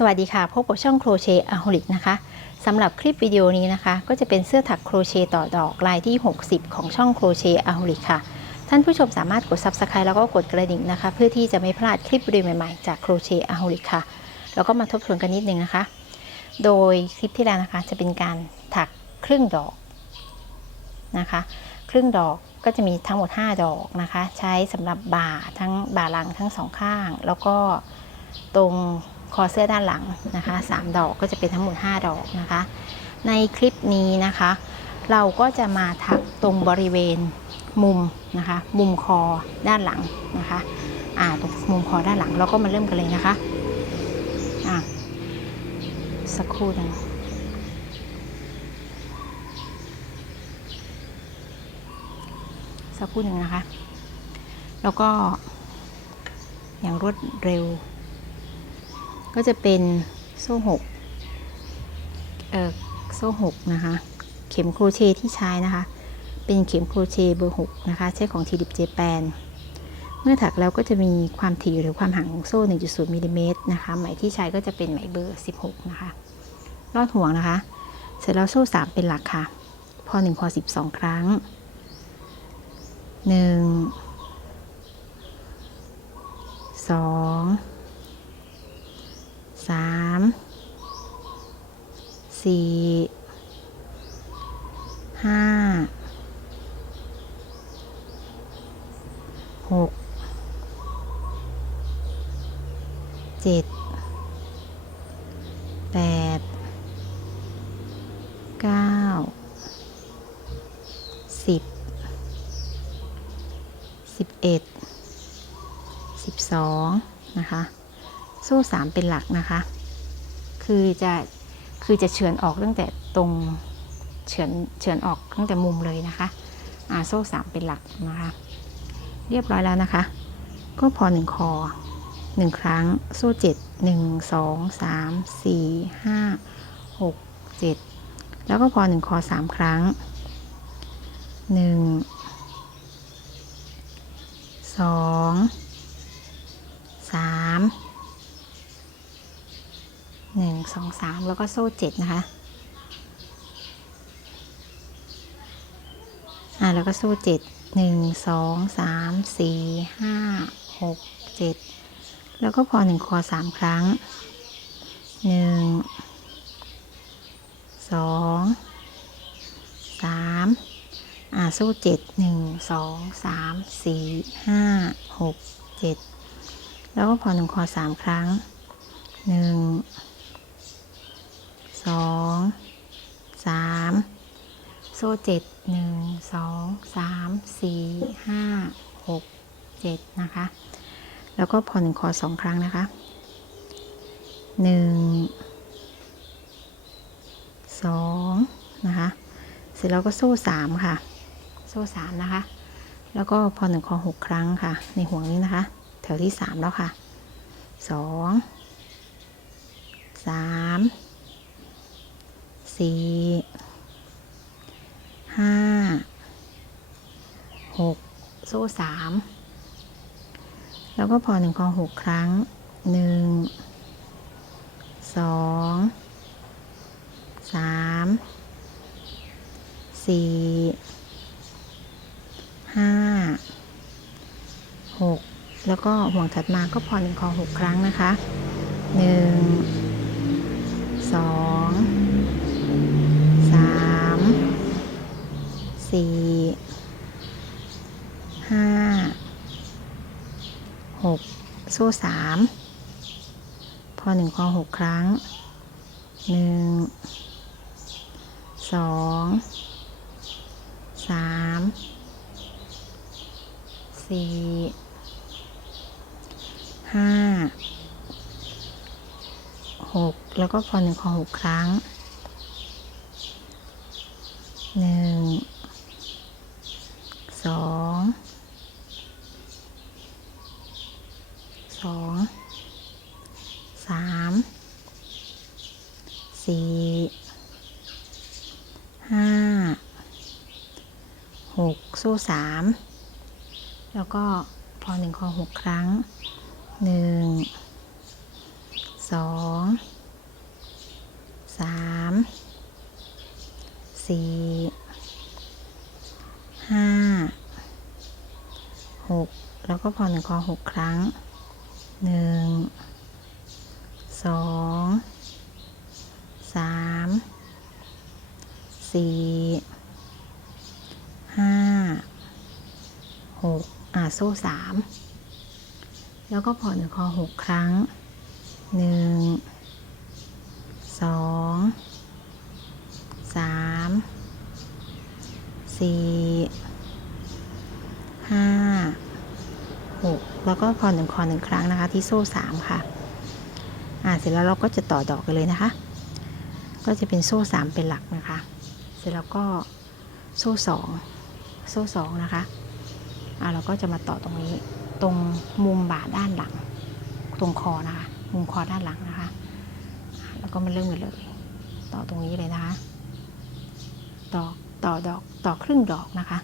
สวัสดีค่ะ พบกับช่องโครเชต์อะโฮลิกนะคะสำหรับคลิปวิดีโอนี้นะคะ ก็จะเป็นเสื้อถักโครเชต์ต่อดอกลายที่ 60 ของช่องโครเชต์อะโฮลิกค่ะ ท่านผู้ชมสามารถกด Subscribe แล้วก็กดกระดิ่งนะคะ เพื่อที่จะไม่พลาดคลิปวิดีโอใหม่ๆ จากโครเชต์อะโฮลิกค่ะ แล้วก็มาทบทวนกันนิดนึงนะคะ โดยคลิปที่แล้วนะคะจะเป็นการถักครึ่งดอกนะคะ ครึ่งดอกก็จะมีทั้งหมด 5 ดอกนะคะ ใช้สำหรับบ่าทั้งบ่าหลังทั้งสองข้าง แล้วก็ตรง คอเสื้อด้านหลังนะคะ3ดอกก็จะเป็นทั้งหมด 5 ดอกนะคะ ในคลิปนี้นะคะ เราก็จะมาถักตรงบริเวณมุมนะคะ มุมคอด้านหลังนะคะอ่าตรงมุมคอด้านหลังเราก็มาเริ่มกันเลยนะคะอะสักครู่หนึงสักครู่หนึ่งนะคะ แล้วก็อย่างรวดเร็ว ก็จะเป็นโซ่หกเอ่อโซ่หกนะคะ เข็มโครเชต์ที่ใช้นะคะ เป็นเข็มโครเชต์เบอร์หกนะคะ ใช้ของทีดิบเจแปนเมื่อถักแล้วก็จะมีความถี่หรือความห่างของโซ่ 1.0มิลลิเมตรนะคะ ไหมที่ใช้ก็จะเป็นไหมเบอร์ 16 นะคะลอดห่วงนะคะ เสร็จแล้วโซ่ 3 เป็นหลักค่ะ พอ 1 พอ 12 ครั้งหนึ่ง สามสี่ห้าหกเจ็ดแปดเก้าสิบสิบเอ็ดสิบสองนะคะ โซ่สามเป็นหลักนะคะ คือจะคือจะเฉือนออกตั้งแต่ตรงเฉือนเฉือนออกตั้งแต่มุมเลยนะคะอ่าโซ่สามเป็นหลักนะคะ เรียบร้อยแล้วนะคะ ก็พอหนึ่งคอหนึ่งครั้งโซ่เจ็ดหนึ่งสองสามสี่ห้าหกเจ็ดแล้วก็พอหนึ่งคอสามครั้งหนึ่งสองสาม หนึ่งสองสามแล้วก็โซ่เจ็ดนะคะ อ่าแล้วก็โซ่เจ็ดหนึ่งสองสามสี่ห้าหกเจ็ดแล้วก็พอหนึ่งคอสามครั้งหนึ่งสองสามอ่าโซ่เจ็ดหนึ่งสองสามสี่ห้าหกเจ็ดแล้วก็พอหนึ่งคอสามครั้งหนึ่ง สองสามโซ่เจ็ดหนึ่งสองสามสี่ห้าหกเจ็ดนะคะ แล้วก็พอนคอสองครั้งนะคะหนึ่งสองนะคะ เสร็จแล้วก็โซ่สามค่ะ โซ่สามนะคะ แล้วก็พอหนึ่งคอหกครั้งค่ะ ในห่วงนี้นะคะ แถวที่สามแล้วค่ะสองสาม สี่ห้าหกโซ่สามแล้วก็พอหนึ่งคอหกครั้งหนึ่งสองสามสี่ห้าหกแล้วก็ห่วงถัดมาก็พอหนึ่งคอหกครั้งนะคะหนึ่งสองสาม สี่ห้าหกโซ่สามพอหนึ่งคอหกครั้งหนึ่งสองสามสี่ห้าหกแล้วก็พอหนึ่งขอหกครั้งหนึ่งสองสองสามสี่ ห้า หกโซ่สามแล้วก็พอหนึ่งคอหกครั้งหนึ่งสองสามสี่ห้าหกแล้วก็พอหนึ่งคอหกครั้งหนึ่ง 6อ่าโซ่ 3 แล้วก็ผ่อนคอ 6 ครั้ง 1 2 3 4 5 6 แล้วก็พอหนึ่งคอหนึ่งครั้งนะคะ ที่โซ่ 3 ค่ะ อ่าเสร็จแล้วเราก็จะต่อดอกกันเลยนะคะ ก็จะเป็นโซ่ 3 เป็นหลักนะคะ เสร็จแล้วก็โซ่ 2 โซ่ 2 นะคะ อ่าเราก็จะมาต่อตรงนี้ ตรงมุมบ่าด้านหลัง ตรงคอนะคะ มุมคอด้านหลังนะคะ แล้วก็มาเริ่มกันเลย ต่อตรงนี้เลยนะคะต่อต่อดอกต่อครึ่งดอกนะคะ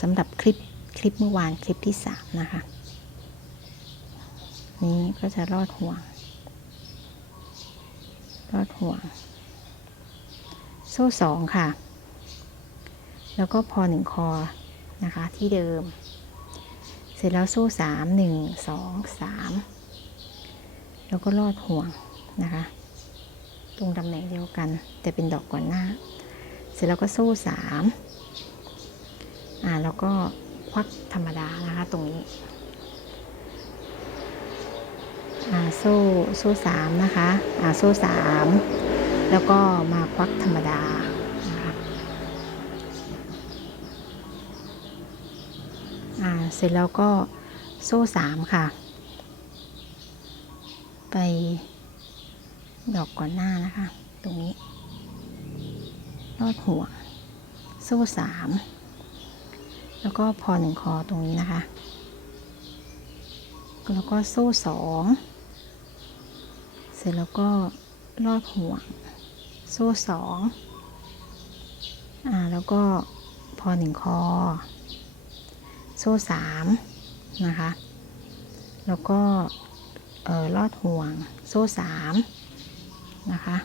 สำหรับคลิปคลิปเมื่อวานคลิปที่สามนะคะ นี้ก็จะรอดห่วง รอดห่วง โซ่สองค่ะ แล้วก็พอหนึ่งคอนะคะที่เดิม ร็จแล้วโซ่สามหนึ่งสองสามแล้วก็ลอดห่วงนะคะ ตรงตำแหน่งเดียวกัน แต่เป็นดอกก่อนหน้า เสร็จแล้วก็โซ่สามอ่าแล้วก็ควักธรรมดานะคะตรงนี้อ่าโซ่โซ่สามนะคะอ่าโซ่สามแล้วก็มาควักธรรมดานะคะ อ่าเสร็จแล้วก็โซ่สามค่ะ ไปดอกก่อนหน้านะคะ ตรงนี้ลอดห่วโซ่สามแล้วก็พอหนึ่งคอตรงนี้นะคะ แล้วก็โซ่สองเสร็จแล้วก็ลอดห่วง โซ่สองอ่าแล้วก็พอหนึ่งคอ โซ่สามนะคะ แล้วก็เอ่อลอดห่วงโซ่สามนะคะ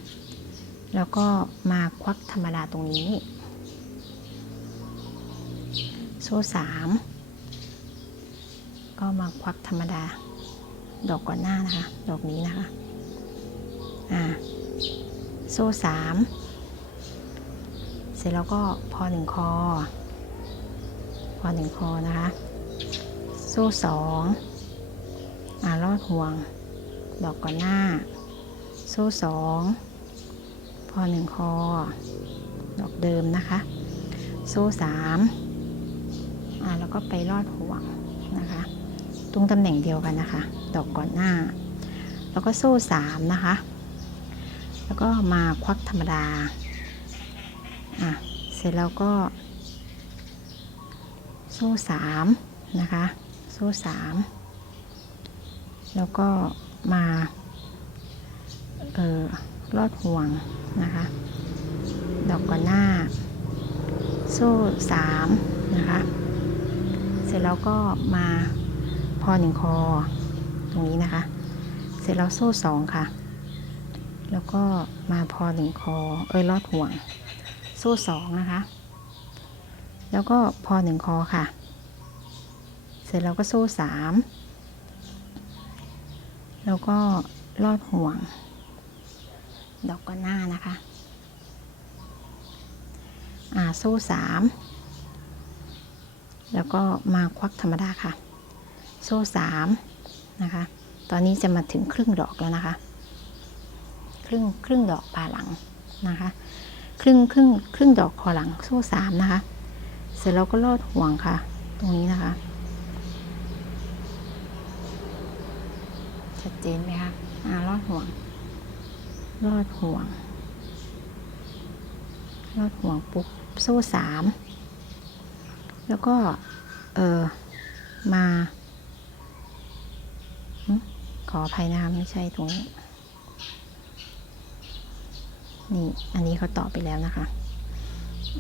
แล้วก็มาควักธรรมดาตรงนี้ โซ่สามก็มาควักธรรมดา ดอกก่อนหน้านะคะ ดอกนี้นะคะ อ่า โซ่สามเสร็จแล้วก็พอหนึ่งคอ พอหนึ่งคอนะคะโซ่สองอ่าลอดห่วง ดอกก่อนหน้าโซ่สองพอหนึ่งคอ ดอกเดิมนะคะโซ่สามอ่าแล้วก็ไปลอดห่วงนะคะ ตรงตำแหน่งเดียวกันนะคะ ดอกก่อนหน้า แล้วก็โซ่สามนะคะ แล้วก็มาควักธรรมดาอะเสร็จแล้วก็ โซ่สามนะคะ โซ่สามแล้วก็มาเออลอดห่วงนะคะ ดอกก่อนหน้า โซ่สามนะคะ เสร็จแล้วก็มาพอหนึ่งคอตรงนี้นะคะ เสร็จแล้วโซ่สองค่ะ แล้วก็มาพอหนึ่งคอเอ้ยลอดห่วง โซ่สองนะคะ แล้วก็พอหนึ่งคอค่ะ เสร็จแล้วก็โซ่สามแล้วก็ลอดห่วง ดอกก้อนหน้านะคะ อ่าโซ่สามแล้วก็มาควักธรรมดาค่ะ โซ่สามนะคะ ตอนนี้จะมาถึงครึ่งดอกแล้วนะคะ ครึ่งครึ่งดอกปลาหลังนะคะ ครึ่งครึ่งครึ่งดอกคอหลังโซ่สามนะคะ เสร็จแล้วก็ลอดห่วงค่ะ ตรงนี้นะคะ ชัดเจนไหมคะอ่าลอดห่วง ลอดห่วง ลอดห่วงปุ๊บโซ่สามแล้วก็ เออมาหึขออภัยนะคะไม่ใช่ตรงนี้ นี่ อันนี้เขาต่อไปแล้วนะคะ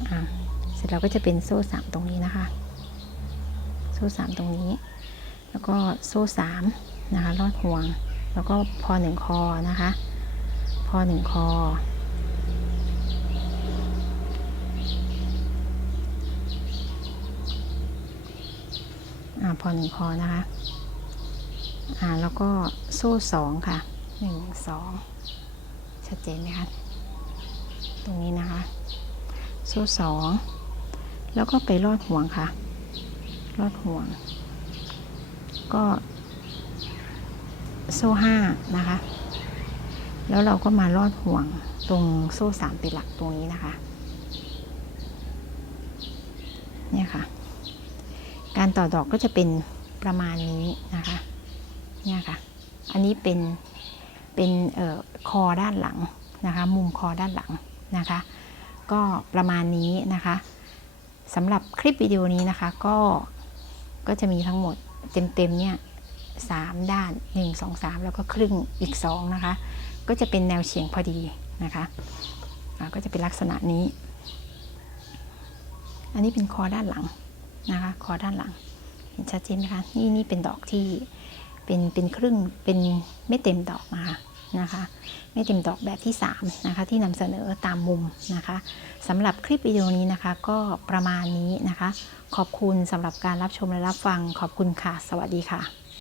อ่า เสร็จแล้วก็จะเป็นโซ่สามตรงนี้นะคะ โซ่สามตรงนี้ แล้วก็โซ่สามนะคะลอดห่วง แล้วก็พอหนึ่งคอนะคะ พอหนึ่งคอ อ่า พอหนึ่งคอนะคะ อ่า แล้วก็โซ่สองค่ะหนึ่งสองชัดเจนไหมคะ ตรงนี้นะคะ โซ่สอง แล้วก็ไปลอดห่วงค่ะ ลอดห่วง ก็โซ่ห้านะคะ แล้วเราก็มาลอดห่วงตรงโซ่สามเป็นหลักตรงนี้นะคะ เนี่ยค่ะ การต่อดอกก็จะเป็นประมาณนี้นะคะ เนี่ยค่ะ อันนี้เป็น เป็นเอ่อคอด้านหลังนะคะ มุมคอด้านหลังนะคะ ก็ประมาณนี้นะคะ สำหรับคลิปวิดีโอนี้นะคะก็ก็จะมีทั้งหมดเต็มๆเนี่ยสามด้าน 1 2 3 แล้วก็ครึ่งอีก 2 นะคะ ก็จะเป็นแนวเฉียงพอดีนะคะอ่าก็จะเป็นลักษณะนี้ อันนี้เป็นคอด้านหลังนะคะคอด้านหลัง เห็นชัดเจนไหมคะนี่นี่เป็นดอกที่เป็นเป็นครึ่งเป็นไม่เต็มดอกนะคะ นะคะไม่เต็มดอกแบบที่3นะคะที่นำเสนอตามมุมนะคะสำหรับคลิปวิดีโอนี้นะคะ ก็ประมาณนี้นะคะ ขอบคุณสำหรับการรับชมและรับฟังขอบคุณค่ะ สวัสดีค่ะ